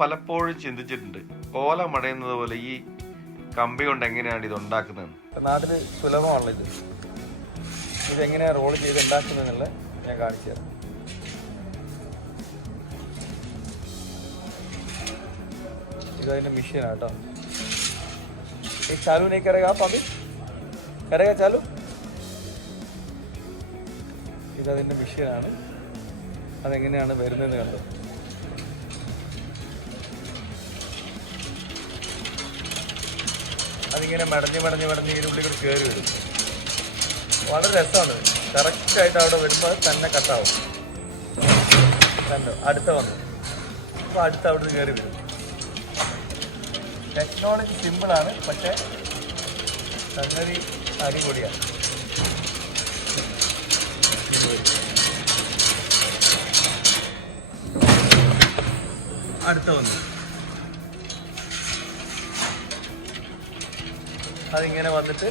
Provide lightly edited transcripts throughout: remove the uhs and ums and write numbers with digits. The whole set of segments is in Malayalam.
പലപ്പോഴും ചിന്തിച്ചിട്ടുണ്ട്, ഓല മടയുന്നത് പോലെ ഈ കമ്പി കൊണ്ട് എങ്ങനെയാണ് ഇത് ഉണ്ടാക്കുന്നത്. നാട്ടിൽ സുലഭമാണല്ലോ ഇത്. ഇതെങ്ങനെയാണ് റോൾ ചെയ്ത് ഉണ്ടാക്കുന്നതെന്നുള്ള ഞാൻ കാണിച്ചു തരാം. ഇതതിൻ്റെ മെഷീനാണ് കേട്ടോ. ഈ चालू नहीं करेगा आप अभी करेगा चालू. ഇതതിൻ്റെ മെഷീനാണ്. അതെങ്ങനെയാണ് വരുന്നതെന്ന് കണ്ടോ. അതിങ്ങനെ മടഞ്ഞ് ഇതിനുള്ളിൽ കൂടി കയറി വരും. വളരെ രസമാണ്. കറക്റ്റായിട്ട് അവിടെ വരുമ്പോൾ തന്നെ കട്ടാവും. കണ്ടോ, അടുത്ത വന്നു. അപ്പോൾ അടുത്ത് അവിടെ നിന്ന് കയറി വരും. ടെക്നോളജി സിമ്പിളാണ്, പക്ഷേ സംഗതി അടിപൊളിയാണ്. അടുത്ത വന്നു. അതിങ്ങനെ വന്നിട്ട്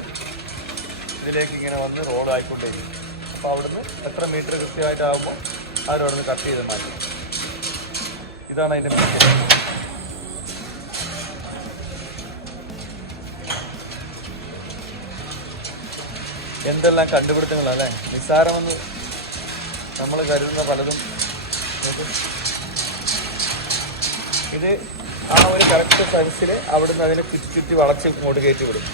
ഇതിലേക്ക് ഇങ്ങനെ വന്ന് റോളായിക്കൊണ്ടേയിരിക്കും. അപ്പോൾ അവിടുന്ന് എത്ര മീറ്റർ കൃത്യമായിട്ടാകുമ്പോൾ അവരവിടുന്ന് കട്ട് ചെയ്ത് മാറ്റും. ഇതാണ് അതിൻ്റെ മെഷീൻ. എന്തെല്ലാം കണ്ടുപിടുത്തങ്ങളല്ലേ. നിസ്സാരമെന്ന് നമ്മൾ കരുതുന്ന പലതും. ഇത് ആ ഒരു കറക്റ്റ് സൈസിൽ അവിടുന്ന് അതിനെ ചുറ്റി വളച്ച് ഇങ്ങോട്ട് കയറ്റി വിടും.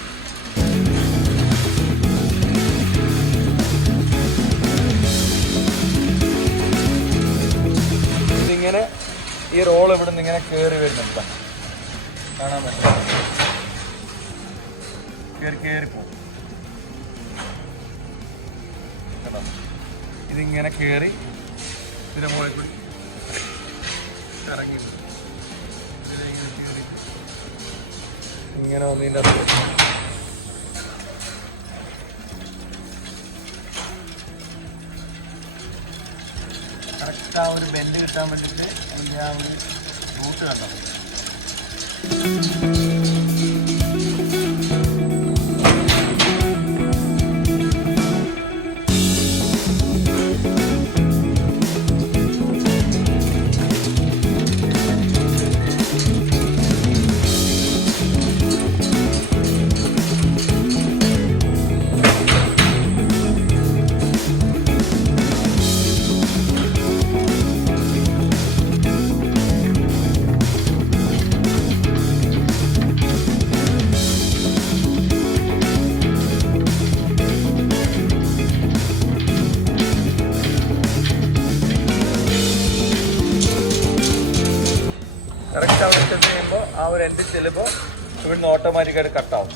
ഇതിങ്ങനെ ഈ റോൾ ഇവിടുന്ന് ഇങ്ങനെ കയറി വരുന്നുണ്ട്. കാണാൻ പറ്റും. കയറിപ്പോവും. ഇതിങ്ങനെ കയറി ഇതിൻ്റെ മുകളിൽ കൂടി ഇറങ്ങി ഇങ്ങനെ വന്നതിൻ്റെ അത് കറക്റ്റ് ആ ഒരു ബെൻഡ് കിട്ടാൻ വേണ്ടിയിട്ട് അതിൻ്റെ ആ ഒരു റൂട്ട് കണ്ടോ. കറക്റ്റ് അവിടെ ചെന്ന് കഴിയുമ്പോൾ ആ ഒരു എൻഡിൽ ചെല്ലുമ്പോൾ ഇവിടുന്ന് ഓട്ടോമാറ്റിക്കായിട്ട് കട്ടാവും.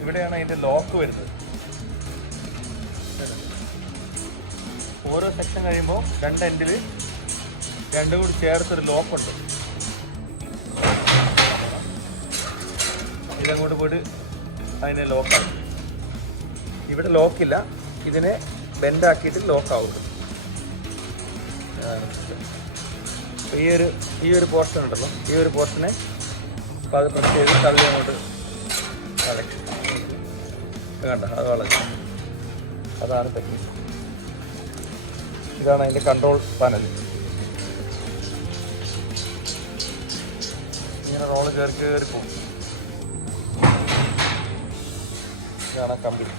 ഇവിടെയാണ് അതിൻ്റെ ലോക്ക് വരുന്നത്. ഓരോ സെക്ഷൻ കഴിയുമ്പോൾ രണ്ട് എൻഡിൽ രണ്ടും കൂടി ചേർത്തൊരു ലോക്കുണ്ട്. ഇതങ്ങോട്ട് പോയിട്ട് അതിനെ ലോക്കാവും. ഇവിടെ ലോക്കില്ല, ഇതിനെ ബെൻഡാക്കിയിട്ട് ലോക്കാവും. ഈ ഒരു പോർഷൻ ഉണ്ടല്ലോ, ഈ ഒരു പോർഷനെ അപ്പോൾ അത് പ്രസ് ചെയ്ത് തള്ളി അങ്ങോട്ട് വളയ്ക്കും. കണ്ട, അത് വളയ്ക്കും. അതാണ് ടെക്നിക്ക്. ഇതാണ് അതിൻ്റെ കൺട്രോൾ പാനൽ. ഇങ്ങനെ റോള് കയറി പോകും. ഇതാണ് കമ്പനി.